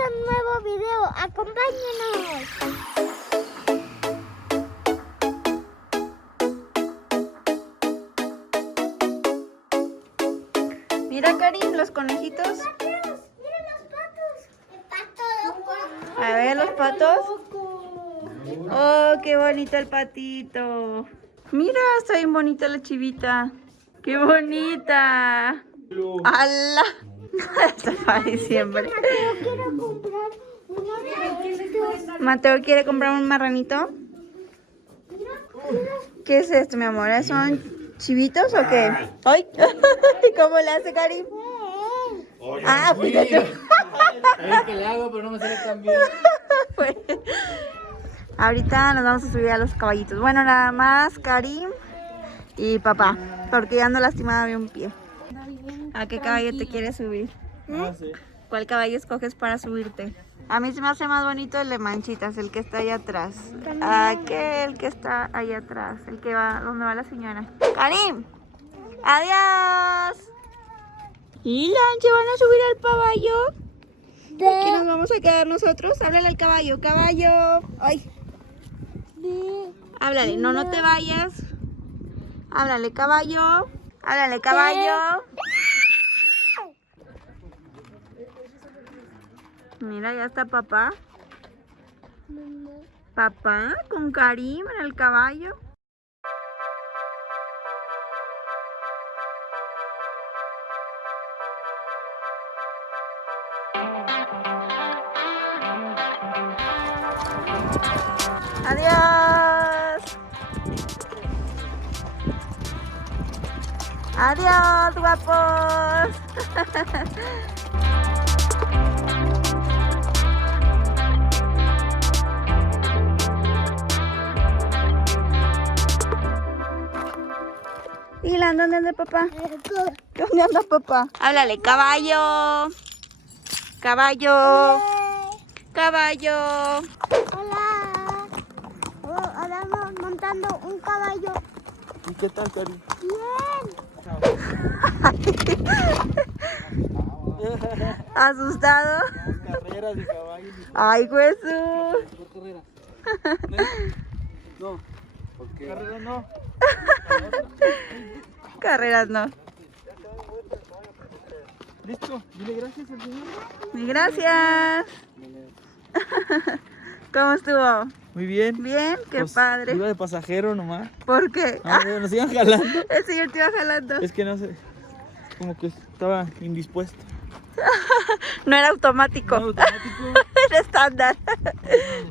a un nuevo video. ¡Acompáñenos! Mira, Karim, los conejitos. ¡Mira los patos! El pato loco. A ver, los patos. Oh, qué bonito el patito. Mira, está bien bonita la chivita. ¡Qué bonita! ¡Hala! Está para diciembre. Mateo quiere comprar unos marranitos. Mateo quiere comprar un marranito. ¿Qué es esto, mi amor? ¿Son chivitos o qué? ¡Ay! ¿Cómo le hace, Karim? Ah, fíjate. A ver qué le hago, pero no me sale tan bien. Pues, ahorita nos vamos a subir a los caballitos. Bueno, nada más Karim y papá, porque ya ando lastimada de un pie. ¿A qué caballo te quieres subir? Ah, sí. ¿Cuál caballo escoges para subirte? A mí se me hace más bonito el de manchitas, el que está allá atrás. Aquel que está allá atrás, el que va donde va la señora. ¡Karim! ¡Adiós! Ilan, ¿se van a subir al caballo? Aquí nos vamos a quedar nosotros. Háblale al caballo, caballo. ¡Ay! Háblale, no, no te vayas. Háblale, caballo. Háblale, caballo. Mira, ya está papá. Papá con Karim en el caballo. Adiós. Adiós, guapos. Ilan, ¿dónde anda papá? ¿Dónde anda papá? Háblale, caballo. Caballo. Caballo. Hola. Ahora vamos montando un caballo. ¿Y qué tal, Karim? Bien. ¿Asustado? Carreras de caballos. Ay, Jesús. ¿Por carreras? No. ¿Por qué? Carreras no. Carreras no. Listo. Dile gracias al señor. Y gracias. ¿Cómo estuvo? Muy bien. Bien, qué Pues, padre. Iba de pasajero nomás. ¿Por qué? Ah, bueno, nos iban jalando. El señor te iba jalando. Es que no sé. Como que estaba indispuesto. No era automático. No, automático. Era estándar. No,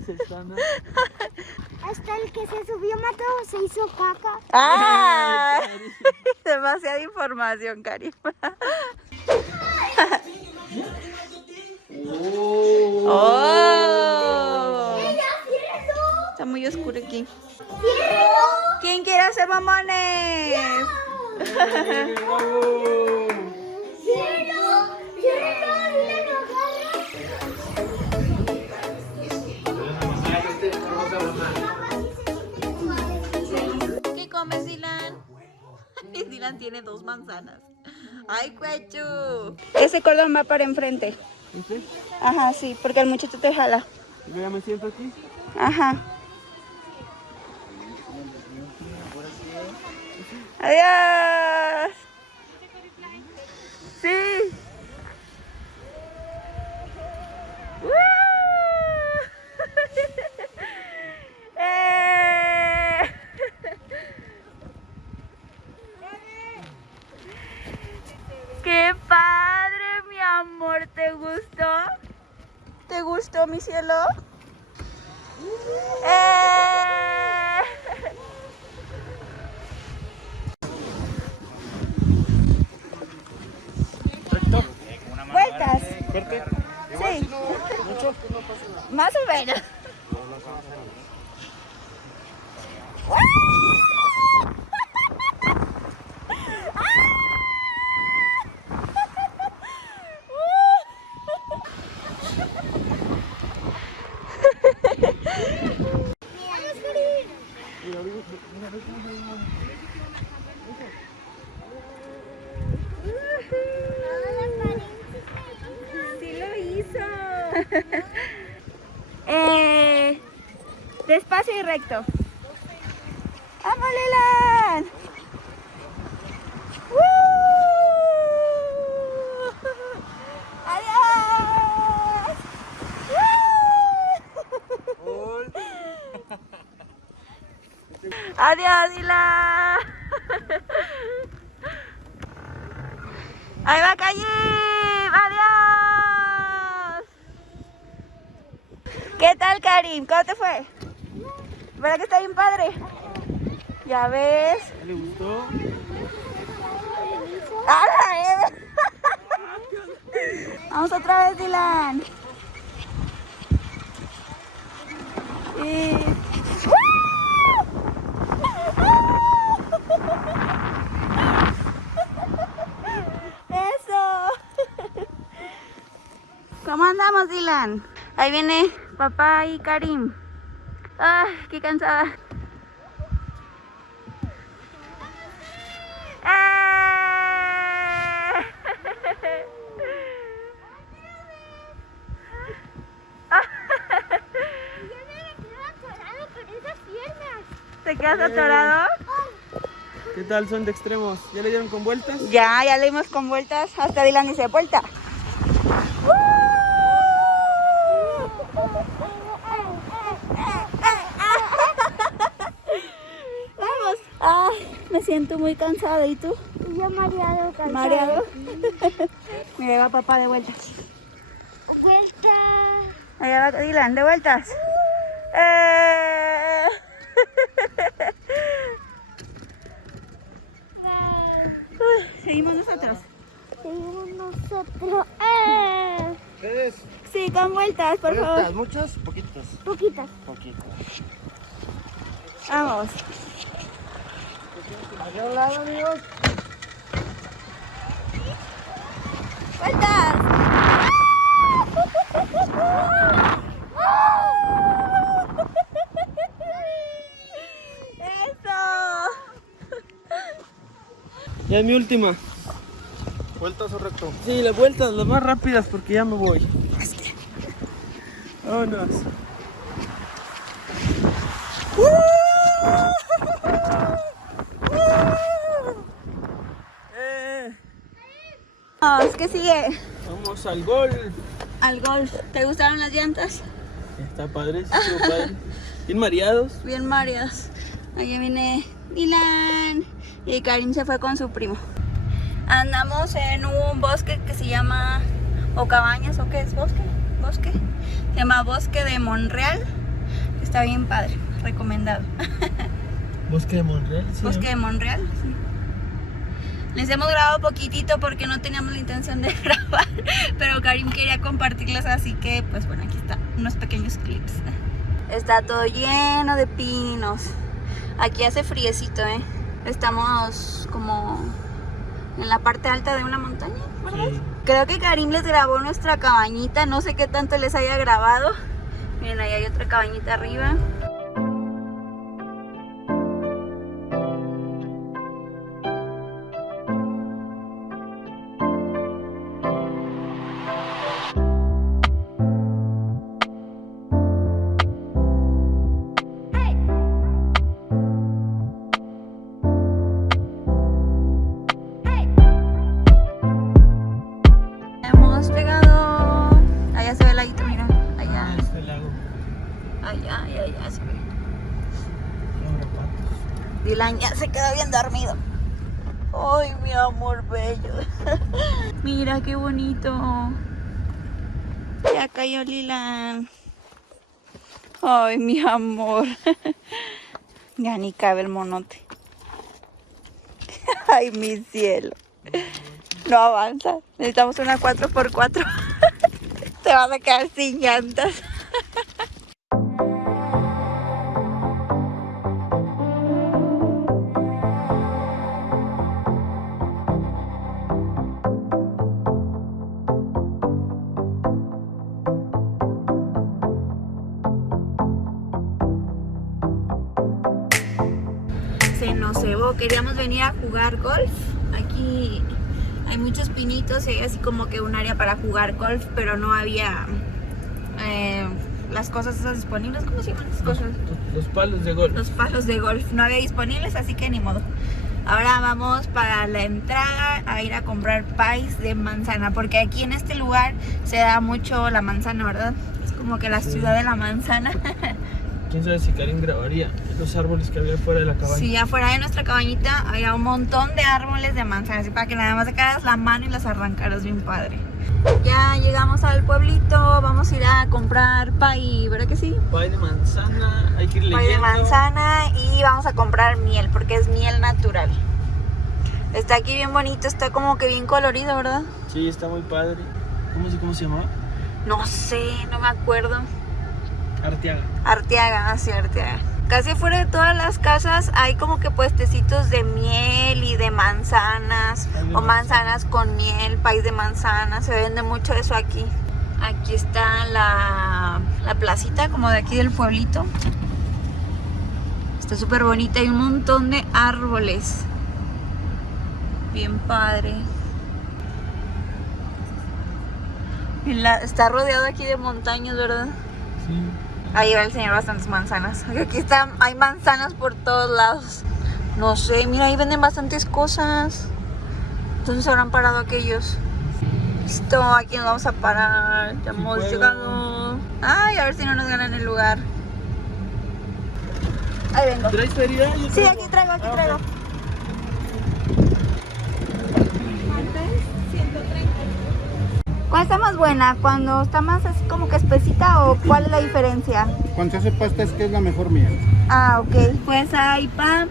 es estándar. Hasta el que se subió Mateo se hizo caca. ¡Ah! Demasiada información, Karim. ¡Oh! Está muy oscuro aquí. ¿Quién quiere hacer bombones? ¿Qué comes, Dylan? Dylan tiene 2 manzanas. ¡Ay, cuechu! Ese cordón va para enfrente. ¿Viste? Ajá, sí, porque el muchacho te jala. Yo ya me siento aquí. Ajá. Adiós. Sí. ¡Woo! ¡Eh! ¡Qué padre, mi amor! ¿Te gustó? ¿Te gustó, mi cielo? ¡Eh! ¿Vueltas? Fuerte. Sí. Mucho. Más o menos. Sí lo hizo. Despacio y recto. ¡Vamos, Lilan! ¡Woo! ¡Adiós! ¡Woo! ¡Adiós, Lilan! ¡Ahí va Kayim! ¡Adiós! ¿Qué tal, Karim? ¿Cómo te fue? ¿Verdad que está bien padre? Ya ves. ¿Le gustó? ¡Hala, Vamos otra vez, Dylan. Y... ¡Eso! ¿Cómo andamos, Dylan? Ahí viene papá y Karim. ¡Ay, qué cansada! ¿Te quedas atorado? ¿Qué tal son de extremos? ¿Ya le dieron con vueltas? Ya le dimos con vueltas. Hasta Dylan dice vuelta. Vamos. Me siento muy cansada. ¿Y tú? Yo mareado, cansado. ¿Mareado? Mira, va papá de vueltas. Vuelta. Allá va Dylan, de vueltas. Seguimos nosotros. Seguimos nosotros. ¿Ustedes? Sí, con vueltas, por favor. ¿Muchos? Poquitos. Poquitas. Poquitos. Vamos. ¿De un lado, amigos? ¡Vueltas! ¡Eso! Ya es mi última. ¿Vueltas o recto? Sí, las vueltas, las más rápidas porque ya me voy. Vámonos. Vamos, ¿qué sigue? Vamos al golf. Al golf. ¿Te gustaron las llantas? Está padre, sí, estuvo padre. Bien mareados. Bien mareadas. Allá viene Dylan y Karim se fue con su primo. Andamos en un bosque que se llama, o cabañas, o qué es bosque, se llama Bosque de Monreal. Está bien padre, recomendado. Bosque de Monreal. Sí, Bosque de Monreal, sí. Les hemos grabado poquitito porque no teníamos la intención de grabar, pero Karim quería compartirlas, así que pues bueno, aquí está, unos pequeños clips. Está todo lleno de pinos. Aquí hace friecito, Estamos como en la parte alta de una montaña, ¿verdad? Sí. Creo que Karim les grabó nuestra cabañita, no sé qué tanto les haya grabado. Miren, ahí hay otra cabañita arriba. Hemos llegado. Allá se ve el laguito, mira. Allá. Este lago. Allá se ve. Ahora patos. Dylan ya se quedó bien dormido. Ay, mi amor bello. Mira qué bonito. Ya cayó Dylan. Ay, mi amor. Ya ni cabe el monote. Ay, mi cielo. No avanza. Necesitamos una 4x4. Te vas a quedar sin llantas. Se nos cebó, queríamos venir a jugar golf. Aquí hay muchos pinitos y hay así como que un área para jugar golf, pero no había las cosas esas disponibles. ¿Cómo se llaman las cosas? Los palos de golf. Los palos de golf no había disponibles, así que ni modo. Ahora vamos para la entrada a ir a comprar pies de manzana, porque aquí en este lugar se da mucho la manzana, ¿verdad? Es como que la ciudad de la manzana. ¿Quién sabe si Karim grabaría los árboles que había afuera de la cabaña? Sí, afuera de nuestra cabañita había un montón de árboles de manzana, así para que nada más sacaras la mano y las arrancaras bien padre. Ya llegamos al pueblito, vamos a ir a comprar pay, ¿verdad que sí? Pay de manzana, hay que ir leyendo. Pay de manzana y vamos a comprar miel, porque es miel natural. Está aquí bien bonito, está como que bien colorido, ¿verdad? Sí, está muy padre. ¿Cómo se llamaba? No sé, no me acuerdo. Arteaga. Arteaga, sí, Arteaga. Casi fuera de todas las casas hay como que puestecitos de miel y de manzanas, o manzanas con miel, país de manzana. Se vende mucho eso aquí. Aquí está la placita como de aquí del pueblito. Está súper bonita, hay un montón de árboles. Bien padre. Está rodeado aquí de montañas, ¿verdad? Sí. Ahí va el señor bastantes manzanas. Aquí hay manzanas por todos lados. No sé, mira, ahí venden bastantes cosas. Entonces se habrán parado aquellos. Listo, aquí nos vamos a parar. Ya hemos llegado. Ay, a ver si no nos ganan el lugar. Ahí vengo. ¿Traes feria? Sí, aquí traigo, aquí traigo. ¿Cuál está más buena? ¿Cuando está más así como que espesita o cuál es la diferencia? Cuando se hace pasta es que es la mejor miel. Ah, ok. Pues hay pan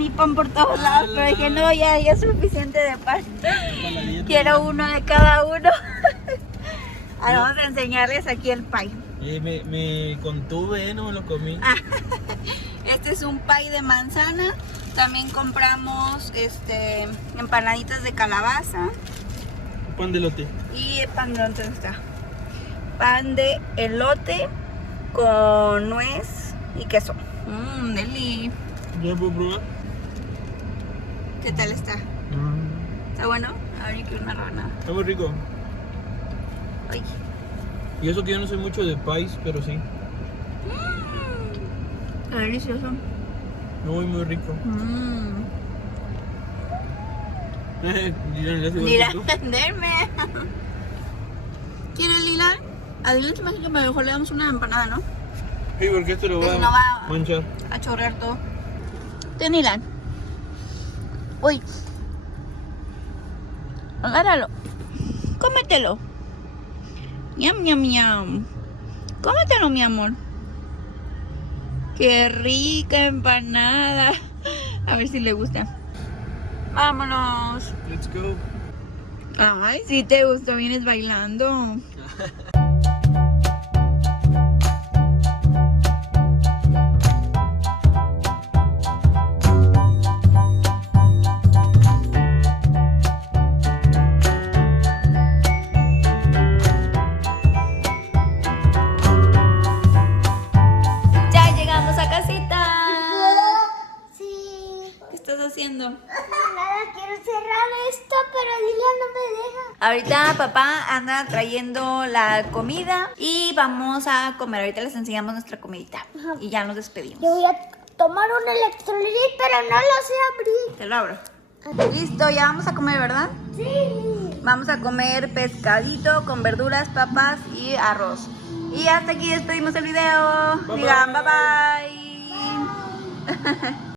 y pan por todos lados. Pero dije, no, ya es suficiente de pan. Quiero uno de cada uno. Ahora vamos a enseñarles aquí el pie. Me contuve, no me lo comí. Este es un pie de manzana. También compramos empanaditas de calabaza. Pan de elote. Y pan de elote está. Pan de elote con nuez y queso. Deli. ¿Ya puedo probar? ¿Qué tal está? ¿Está bueno? A ver, yo quiero una rebanada. Está muy rico. Ay. Y eso que yo no soy mucho de pies, pero sí. Está delicioso. Muy rico. Lila, denme. ¿Quieres Lila? A Dylan se me hace que mejor le damos una empanada, ¿no? Sí, porque esto lo Pues va no va a manchar. a chorrear todo. Ten Dylan. Uy. Agárralo. Cómetelo. Ñam. Cómetelo, mi amor. Qué rica empanada. A ver si le gusta. Vámonos. Let's go. Ay, si te gustó, vienes bailando. Ya llegamos a casita. Sí. ¿Qué estás haciendo? Nada, quiero cerrar esto, pero Lilia no me deja. Ahorita papá anda trayendo la comida y vamos a comer. Ahorita les enseñamos nuestra comidita y ya nos despedimos. Yo voy a tomar un electrolit, pero no lo sé abrir. Te lo abro. Listo, ya vamos a comer, ¿verdad? Sí. Vamos a comer pescadito con verduras, papas y arroz. Y hasta aquí despedimos el video. Digan bye bye.